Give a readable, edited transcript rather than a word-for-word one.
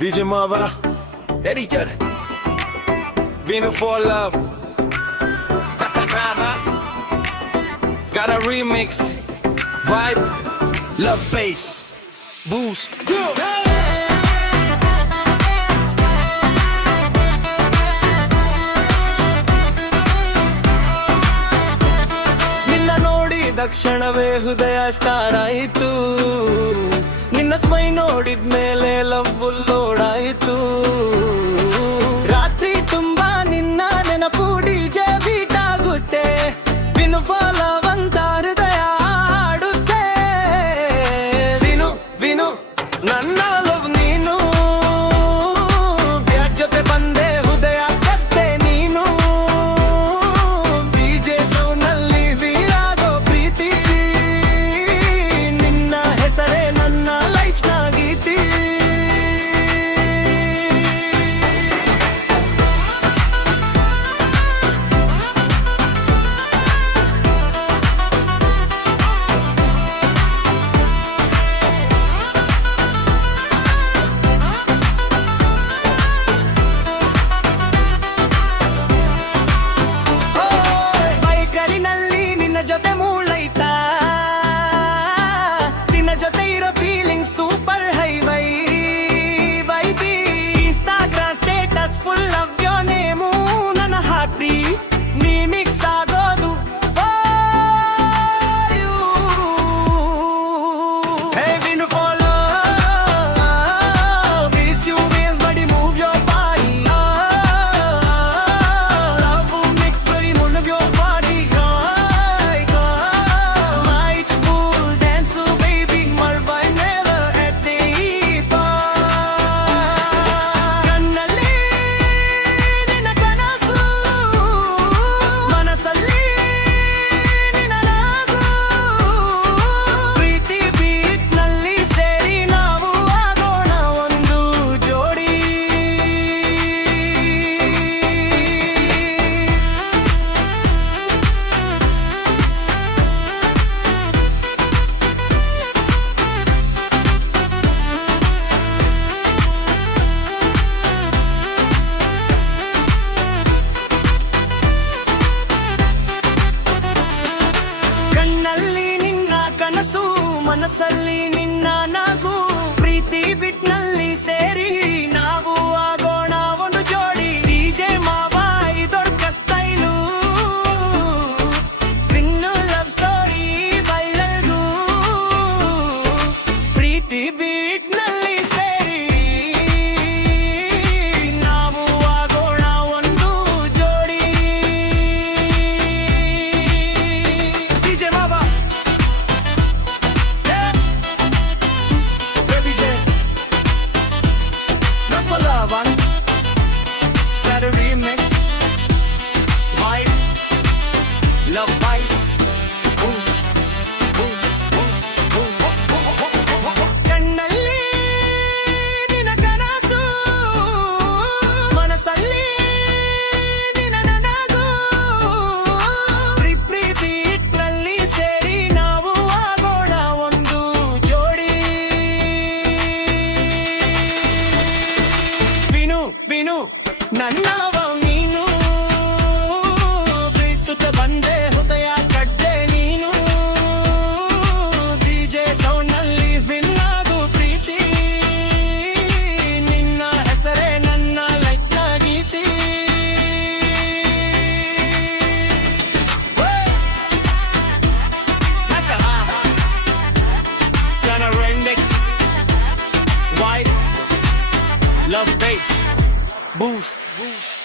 DJ Mava, editor, Vino for love. Got a remix, vibe, love bass, boost, go! ನಿನ್ನ ನೋಡಿದ ಕ್ಷಣವೇ ಹೃದಯ star ಆಯಿತು, ನಿನ್ನ ಸ್ಮೈ ನೋಡಿದ್ಮೇಲೆ ಲವ್ ಫುಲ್ ಲೋಡಾಯಿತು. ರಾತ್ರಿ ತುಂಬಾ ನಿನ್ನ ನೆನಪು ಡಿಜೆ ಬೀಟ್ ಆಗುತ್ತೆ, ವಿನು ಫಾಲ ಒಂದ ಹೃದಯ ಆಡುತ್ತೆ. ವಿನು ವಿನು ನನ್ನ ಲವ್ ನೀನು, ಬ್ಯಾಟ್ ಜೊತೆ ಬಂದೆ ಹೃದಯ ಕತ್ತೆ ನೀನು. ಡಿಜೆ ಸೌನಲ್ಲಿ ವೀರಾಗೋ ಪ್ರೀತಿ, ನಿನ್ನ ಹೆಸರೇ ನನ್ನ ಲೈಫ್ ನ ಗೀತಿ. ಬೈಕರಿನಲ್ಲಿ ನಿನ್ನ ಜೊತೆ ಮೂಳೈತಾ, ನಿನ್ನ ಜೊತೆ ಇರೋ ಫೀಲಿಂಗ್ ಸೂಪರ್ ಹೈವೈ ವೈಬಿ. Instagram status full of your name, ನನ್ನ ಹಾರ್ಟ್ ಬೀ ನೀ ಮಿಕ್ಸ್ ಆಗೋದು. Hey Vinu for love, miss you means body move your body. Love mix body move your body. Night full dance baby, marvai never at the ಕಣ್ಣಲ್ಲಿ ನಿನ್ನ ಕನಸು, ಮನಸ್ಸಲ್ಲಿ ನಿನ್ನ ನಗು. ಪ್ರೀತಿ ಬೀಟ್ ನಲ್ಲಿ ಸೇರಿ ನಾವು ಆಗೋಣ ಒಂದು ಜೋಡಿ. ಕಣ್ಣಲ್ಲಿ ನಿನ್ನ ಕನಸು, ಮನಸ್ಸಲ್ಲಿ ನಿನ್ನ ನಗು. ಪ್ರೀತಿ ಬಿಟ್ನಲ್ಲಿ ಸೇರಿ ನಾವು ಆಗೋಣ ಒಂದು ಜೋಡಿ. ಡಿಜೆ ಮಾವ ಇದೊಡ್ಡ ಸ್ಟೈಲು, ವಿನ್ನು ಲವ್ ಸ್ಟೋರಿ ಬೈಲಲ್ಗೂ. ಪ್ರೀತಿ ಬಿಟ್ನಲ್ಲಿ ಸೇರಿ ನಾವು ಆಗೋಣ ಒಂದು ಜೋಡಿ. ಡಿಜೆ ಮಾವ, baby J, number one, got a remix, vibe, love vice, boom, boom, boom, boom, boom, boom, boom, boom. ಕಣ್ಣಲ್ಲಿ ನಿನ್ನ ಕನಸು, ಮನಸ್ಸಲ್ಲಿ ನಿನ್ನ ನನಗು. ಪ್ರೀ ಬೀಟ್ ನಲ್ಲಿ ಸೇರಿ ನಾವು ಆಗೋಣ ಒಂದು ಜೋಡಿ. ವಿನು ವಿನು ನನ್ನವ ನೀನು, ಪ್ರೀತುತ್ತ ಬಂದೆ ಹೃದಯ ಕಡ್ಡೆ ನೀನು. ಡಿಜೆ ಸೌಂಡ್ನಲ್ಲಿ ವಿನ್ನಾಗು ಪ್ರೀತಿ, ನಿನ್ನ ಹೆಸರೇ ನನ್ನ ಲೈಫ್ ನ ಗೀತಿ. Gonna remix, wide, love bass, boost, boost.